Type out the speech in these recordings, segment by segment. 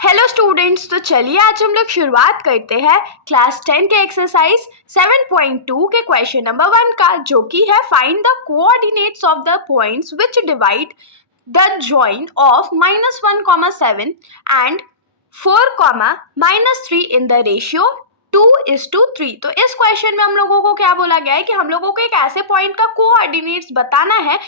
Hello students, तो चलिए आज हम लोग शुरुआत करते हैं क्लास 10 के एक्सरसाइज 7.2 के क्वेश्चन नंबर 1 का, जो कि है find the coordinates of the points which divide the join of -1,7 and 4, -3 in the ratio 2:3। तो इस क्वेश्चन में हम लोगों को क्या बोला गया है कि हम लोगों को एक ऐसे पॉइंट का कोऑर्डिनेट्स बताना है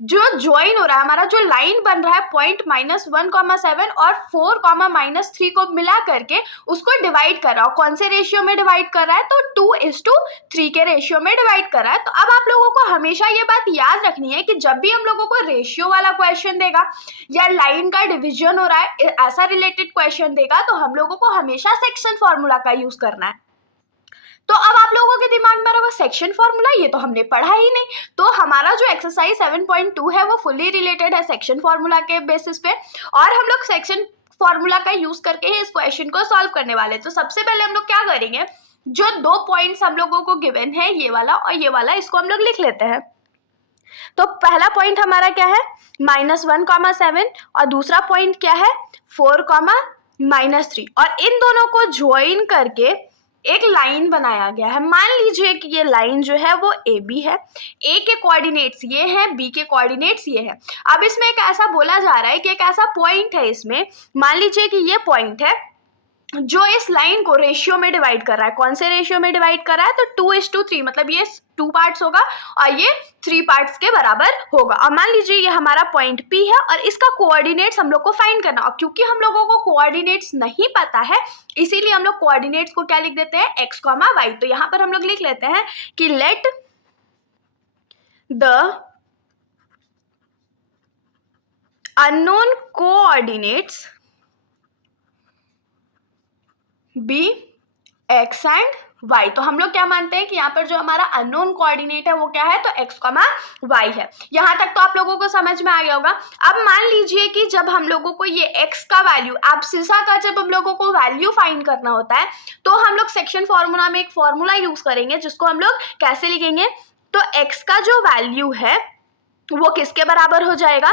जो ज्वाइन हो रहा है, हमारा जो लाइन बन रहा है पॉइंट -1,7 और 4, -3 को मिला करके उसको डिवाइड कर रहा है। कौन से रेशियो में डिवाइड कर रहा है? तो 2:3 के रेशियो में डिवाइड कर रहा है। तो अब आप लोगों को हमेशा ये बात याद रखनी है कि जब भी हम लोगों को रेशियो वाला क्वेश्चन देगा या लाइन का डिविजन हो रहा है ऐसा रिलेटेड क्वेश्चन देगा, तो हम लोगों को हमेशा सेक्शन फॉर्मूला का यूज करना है। तो अब आप लोगों के दिमाग में होगा सेक्शन फॉर्मूला, ये तो हमने पढ़ा ही नहीं। तो हमारा जो एक्सरसाइज 7.2 है वो फुली रिलेटेड है सेक्शन फॉर्मूला के बेसिस पे, और हम लोग सेक्शन फॉर्मूला का यूज करके ही इस क्वेश्चन को सॉल्व करने वाले। तो सबसे पहले हम लोग क्या करेंगे, जो दो पॉइंट्स हम लोगों को गिवन है, ये वाला और ये वाला, इसको हम लोग लिख लेते हैं। तो पहला पॉइंट हमारा क्या है, -1,7, और दूसरा पॉइंट क्या है, 4, -3, और इन दोनों को ज्वाइन करके एक लाइन बनाया गया है। मान लीजिए कि ये लाइन जो है वो ए बी है, ए के कोऑर्डिनेट्स ये हैं, बी के कोऑर्डिनेट्स ये है। अब इसमें एक ऐसा बोला जा रहा है कि एक ऐसा पॉइंट है इसमें, मान लीजिए कि ये पॉइंट है जो इस लाइन को रेशियो में डिवाइड कर रहा है। कौन से रेशियो में डिवाइड कर रहा है? तो 2:3, मतलब ये 2 पार्ट्स होगा और ये 3 पार्ट्स के बराबर होगा। अब मान लीजिए ये हमारा पॉइंट P है और इसका कोऑर्डिनेट्स हम लोग को फाइंड करना। और क्योंकि हम लोगों को कोऑर्डिनेट्स नहीं पता है, इसीलिए हम लोग कोऑर्डिनेट्स को क्या लिख देते हैं, x, y। तो यहाँ पर हम लोग लिख लेते हैं कि let the unknown coordinates be x and y। तो हम लोग क्या मानते हैं कि यहाँ पर जो हमारा अननोन कोऑर्डिनेट है वो क्या है, तो x, y है। यहाँ तक तो आप लोगों को समझ में आ गया होगा। अब मान लीजिए कि जब हम लोगों को ये x का वैल्यू, एब्सिसा का जब हम लोगों को वैल्यू फाइंड करना होता है, तो हम लोग सेक्शन फॉर्मूला में एक फॉर्मूला यूज करेंगे जिसको हम लोग कैसे लिखेंगे, तो x का जो वैल्यू है वो किसके बराबर हो जाएगा,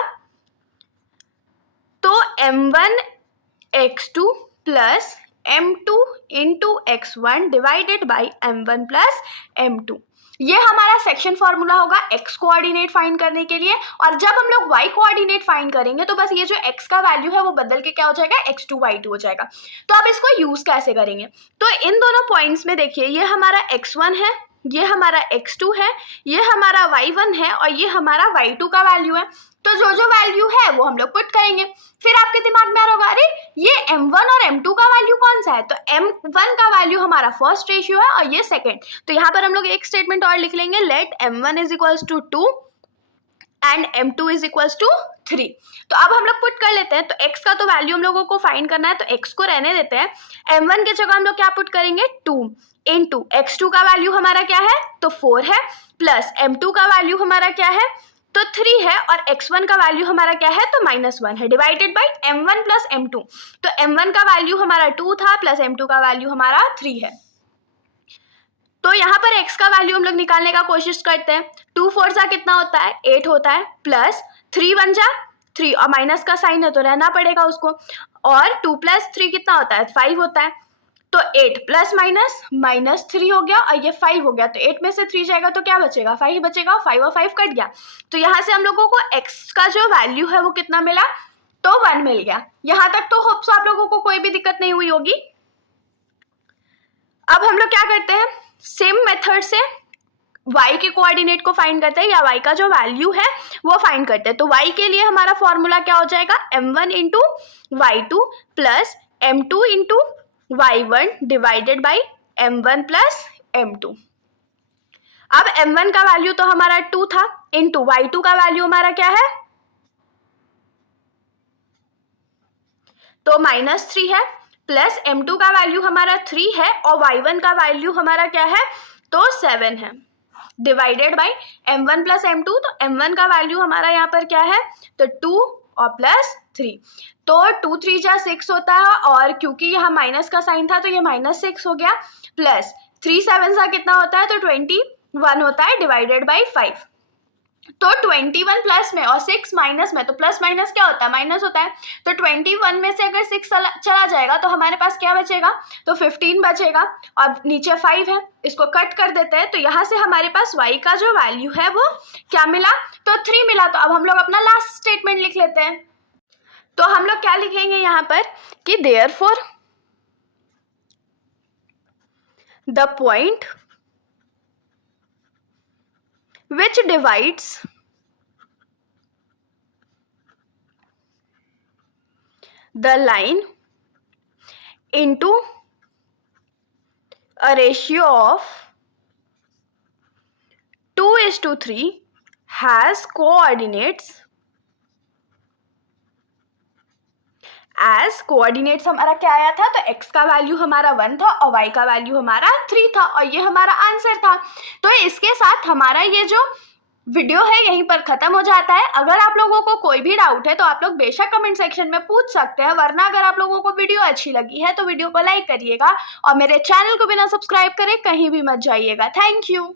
तो m1x2 plus m2 into x1 divided by m1 plus m2। ये हमारा सेक्शन फॉर्मूला होगा x कोऑर्डिनेट फाइंड करने के लिए। और जब हम लोग y कोऑर्डिनेट फाइंड करेंगे तो बस ये जो x का वैल्यू है वो बदल के क्या हो जाएगा, x2 y2 हो जाएगा। तो अब इसको यूज कैसे करेंगे, तो इन दोनों पॉइंट्स में देखिए, ये हमारा x1 है, ये हमारा x2 है, ये हमारा y1 है और ये हमारा y2 का वैल्यू है। तो जो जो वैल्यू है वो हम लोग पुट करेंगे। फिर आपके दिमाग में आ रहा होगा, अरे ये m1 और m2 का वैल्यू कौन सा है, तो m1 का वैल्यू हमारा फर्स्ट रेशियो है और ये सेकंड। तो यहाँ पर हम लोग एक स्टेटमेंट और लिख लेंगे, लेट m1 = 2 एंड m2 = 3। तो अब हम लोग पुट कर लेते हैं। तो x का तो वैल्यू हम लोगों को फाइंड करना है, तो x को रहने देते हैं। m1 के जगह हम लोग क्या पुट करेंगे, 2 इंटू x2 का वैल्यू हमारा क्या है, तो 4 है, प्लस m2 का वैल्यू हमारा क्या है, तो 3 है, और x1 का वैल्यू हमारा क्या है, तो -1 है, divided by m1 plus m2। तो m1 का वैल्यू हमारा 2 था, प्लस m2 का वैल्यू हमारा 3 है। तो यहाँ पर x का वैल्यू हम लोग निकालने का कोशिश करते हैं। 2 4 सा कितना होता है, 8 होता है, प्लस 3 1 जा 3, और माइनस का साइन है तो रहना पड़ेगा उसको, और 2 + 3 कितना होता है, 5 होता है। तो 8 प्लस माइनस -3 हो गया और ये 5 हो गया। तो 8 में से 3 जाएगा तो क्या बचेगा, 5 बचेगा, 5 और 5 कट गया। तो यहाँ से हम लोगों को x का जो वैल्यू है वो कितना मिला, तो 1 मिल गया। यहाँ तक तो होप्स आप लोगों को कोई भी दिक्कत नहीं हुई होगी। अब हम लोग क्या करते हैं, सेम मेथड से y के कोऑर्डिनेट को फाइंड करते हैं, या y का जो वैल्यू है वो फाइंड करते हैं। तो y के लिए हमारा फॉर्मूला क्या हो जाएगा, m1 into y2 plus m2 into y1 divided by m1 plus m2। अब m1 का वैल्यू तो हमारा 2 था, इंटू y2 का वैल्यू हमारा क्या है, तो -3 है, प्लस m2 का वैल्यू हमारा 3 है, और y1 का वैल्यू हमारा क्या है, तो 7 है, divided by m1 plus m2। तो m1 का वैल्यू हमारा यहाँ पर क्या है, तो 2 और प्लस 3, तो 2 3 जा 6 होता है, और क्योंकि यहाँ माइनस का साइन था तो ये -6 हो गया, प्लस 3 7 सा कितना होता है, तो 21 होता है, डिवाइडेड बाई 5। तो 21 प्लस में और 6 माइनस में, तो प्लस माइनस क्या होता है, माइनस होता है। तो 21 में से अगर 6 चला जाएगा तो हमारे पास क्या बचेगा, तो 15 बचेगा। अब नीचे 5 है, इसको कट कर देते हैं, तो यहाँ से हमारे पास y का जो वैल्यू है वो क्या मिला, तो 3 मिला। तो अब हम लोग अपना लास्ट स्टेटमेंट लिख लेते हैं। तो हम लोग क्या लिखेंगे यहाँ पर कि therefore the point which divides the line into a ratio of 2:3 has coordinates as coordinates हमारा क्या आया था, तो x का वैल्यू हमारा 1 था और y का वैल्यू हमारा 3 था, और ये हमारा आंसर था। तो इसके साथ हमारा ये जो वीडियो है यहीं पर खत्म हो जाता है। अगर आप लोगों को कोई भी डाउट है तो आप लोग बेशक कमेंट सेक्शन में पूछ सकते हैं, वरना अगर आप लोगों को वीडियो अच्छी लगी है तो वीडियो को लाइक करिएगा और मेरे चैनल को बिना सब्सक्राइब करे कहीं भी मत जाइएगा। Thank you.